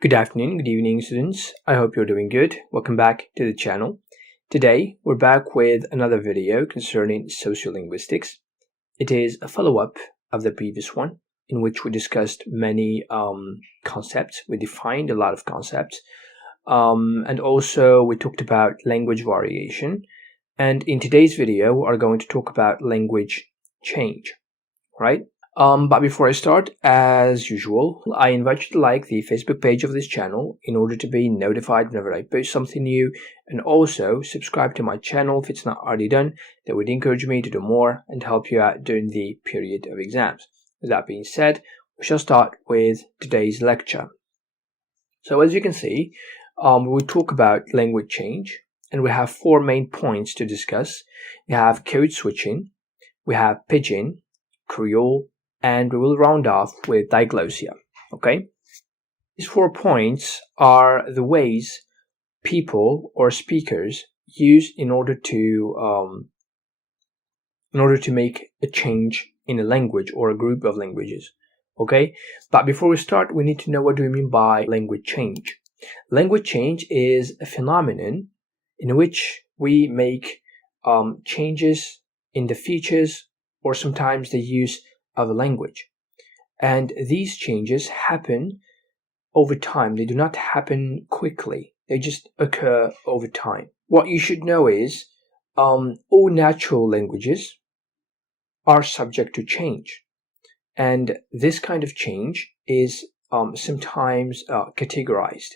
Good afternoon, good evening, students. I hope you're doing good. Welcome back to the channel. Today, we're back with another video concerning sociolinguistics. It is a follow-up of the previous one, in which we discussed many concepts. We defined a lot of concepts. And also, we talked about language variation. And in today's video, we are going to talk about language change, right? But before I start, as usual, I invite you to like the Facebook page of this channel in order to be notified whenever I post something new, and also subscribe to my channel if it's not already done. That would encourage me to do more and help you out during the period of exams. With that being said, we shall start with today's lecture. So as you can see, we will talk about language change, and we have four main points to discuss. We have code switching, we have pidgin, creole, and we will round off with diglossia. Okay? These 4 points are the ways people or speakers use in order to make a change in a language or a group of languages. Okay? But before we start, we need to know what do we mean by language change. Language change is a phenomenon in which we make changes in the features or sometimes the use of a language. And these changes happen over time. They do not happen quickly. They just occur over time. What you should know is all natural languages are subject to change. And this kind of change is sometimes categorized.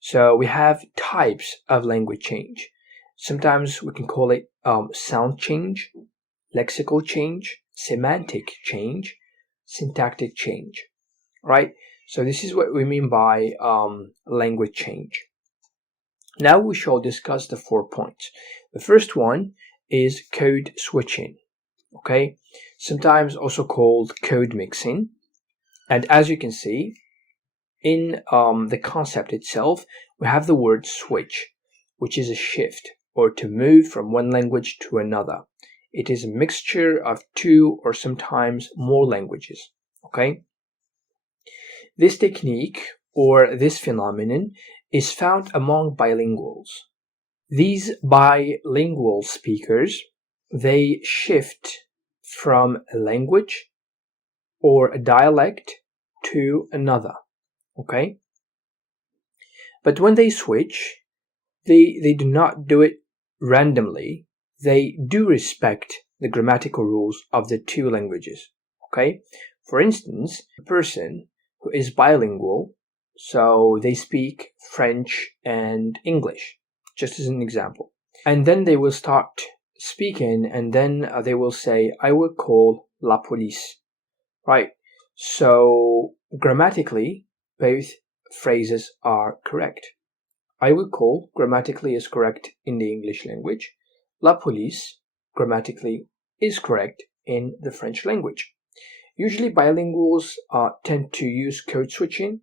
So we have types of language change. Sometimes we can call it sound change, lexical change, semantic change, syntactic change, right? So this is what we mean by language change. Now we shall discuss the 4 points. The first one is code switching, okay? Sometimes also called code mixing. And as you can see, in the concept itself, we have the word switch, which is a shift or to move from one language to another. It is a mixture of 2 or sometimes more languages, okay? This technique or this phenomenon is found among bilinguals. These bilingual speakers, they shift from a language or a dialect to another, okay? But when they switch, they do not do it randomly. They do respect the grammatical rules of the 2 languages, okay? For instance, a person who is bilingual, so they speak French and English, just as an example. And then they will start speaking, and then they will say, I will call la police, right? So grammatically, both phrases are correct. I will call grammatically is correct in the English language. La police grammatically is correct in the French language. Usually bilinguals tend to use code switching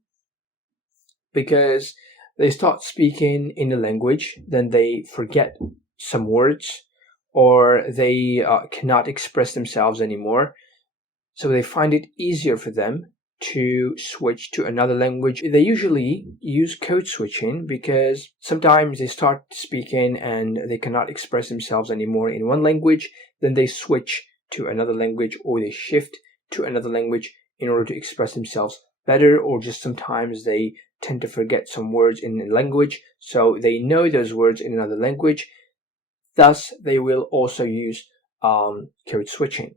because they start speaking in a language, then they forget some words, or they cannot express themselves anymore. So they find it easier for them to switch to another language. They usually use code switching because sometimes they start speaking and they cannot express themselves anymore in one language, then they switch to another language or they shift to another language in order to express themselves better, or just sometimes they tend to forget some words in a language, so they know those words in another language. Thus, they will also use code switching.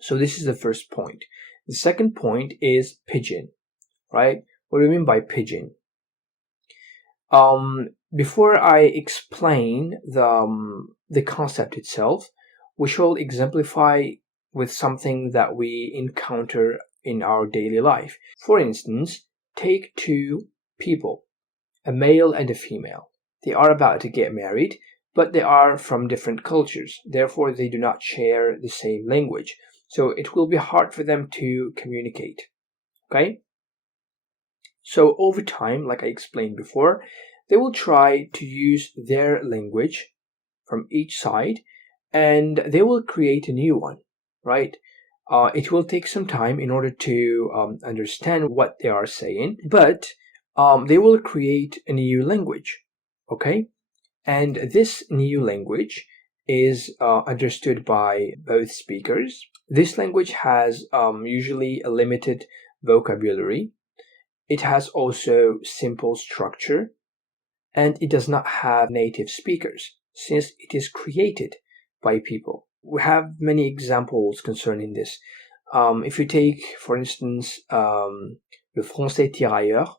So this is the first point. The second point is pidgin, right? What do we mean by pidgin? Before I explain the concept itself, we shall exemplify with something that we encounter in our daily life. For instance, take 2 people, a male and a female. They are about to get married, but they are from different cultures. Therefore, they do not share the same language. So it will be hard for them to communicate, okay? So over time, like I explained before, they will try to use their language from each side, and they will create a new one, right? It will take some time in order to understand what they are saying, but they will create a new language, okay? And this new language is understood by both speakers. This language has usually a limited vocabulary. It has also simple structure, and it does not have native speakers since it is created by people. We have many examples concerning this. If you take, for instance, le français tirailleur,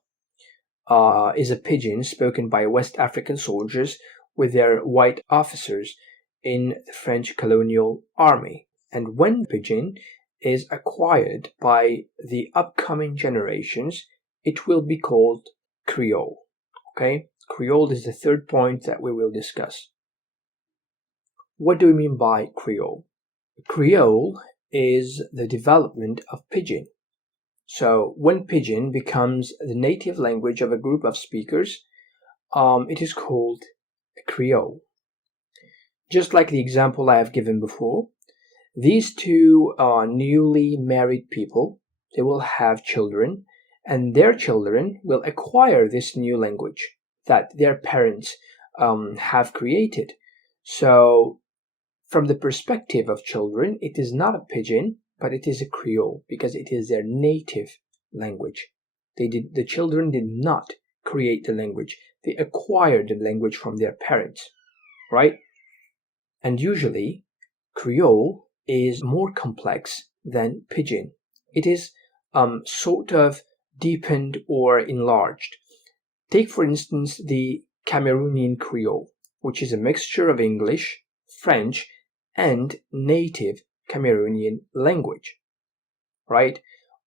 is a pidgin spoken by West African soldiers with their white officers in the French colonial army. And when pidgin is acquired by the upcoming generations, it will be called creole. Okay? Creole is the third point that we will discuss. What do we mean by creole? Creole is the development of pidgin. So when pidgin becomes the native language of a group of speakers, it is called a creole. Just like the example I have given before, these two newly married people, they will have children, and their children will acquire this new language that their parents have created. So from the perspective of children, it is not a pidgin, but it is a creole because it is their native language. The children did not create the language. They acquired the language from their parents, right? And usually, creole is more complex than pidgin. It is sort of deepened or enlarged. Take, for instance, the Cameroonian Creole, which is a mixture of English, French, and native Cameroonian language, right?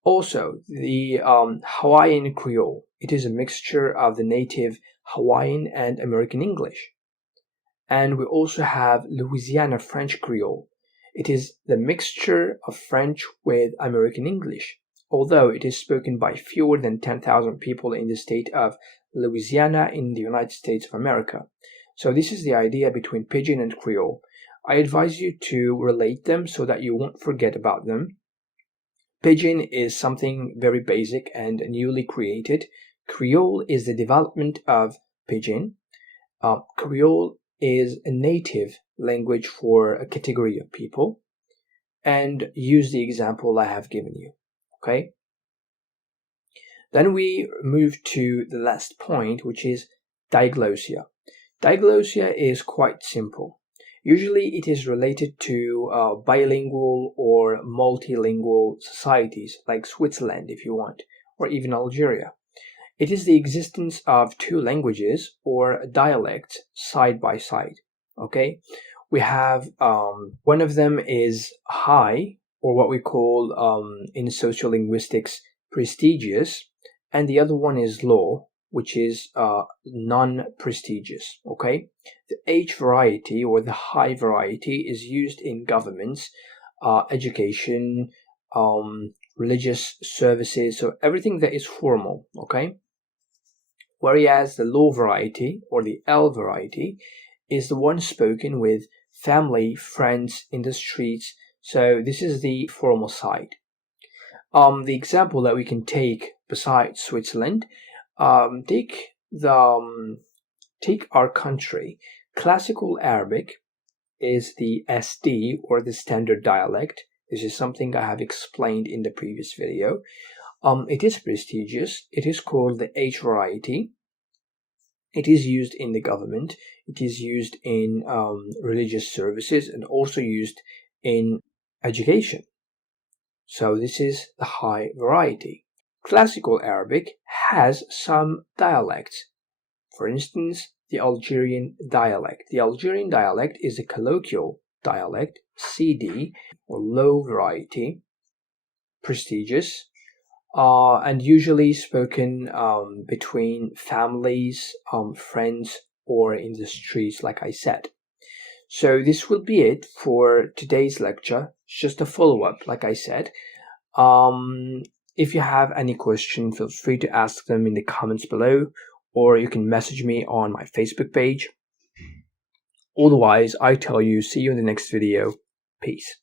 Also, the Hawaiian Creole. It is a mixture of the native Hawaiian and American English. And we also have Louisiana French Creole. It is the mixture of French with American English, although it is spoken by fewer than 10,000 people in the state of Louisiana in the United States of America. So this is the idea between pidgin and creole. I advise you to relate them so that you won't forget about them. Pidgin is something very basic and newly created. Creole is the development of pidgin. Creole is a native language for a category of people. And use the example I have given you. Okay? Then we move to the last point, which is diglossia. Diglossia is quite simple. Usually it is related to bilingual or multilingual societies like Switzerland, if you want, or even Algeria. It is the existence of two languages or dialects side by side. Okay? We have one of them is high, or what we call in sociolinguistics prestigious, and the other one is low, which is non-prestigious. Okay, the H variety or the high variety is used in governments, education, religious services, so everything that is formal. Okay, whereas the low variety or the L variety is the one spoken with family, friends in the streets. So this is the formal side. The example that we can take besides Switzerland, take our country. Classical Arabic is the SD or the standard dialect. This is something I have explained in the previous video. It is prestigious. It is called the H variety. It is used in the government. It is used in religious services and also used in education. So this is the high variety. Classical Arabic has some dialects. For instance, the Algerian dialect. The Algerian dialect is a colloquial dialect, CD, or low variety, prestigious, and usually spoken between families, friends, or in the streets, like I said. So this will be it for today's lecture. It's just a follow-up, like I said. If you have any question, feel free to ask them in the comments below, or you can message me on my Facebook page. Otherwise, I tell you, see you in the next video. Peace.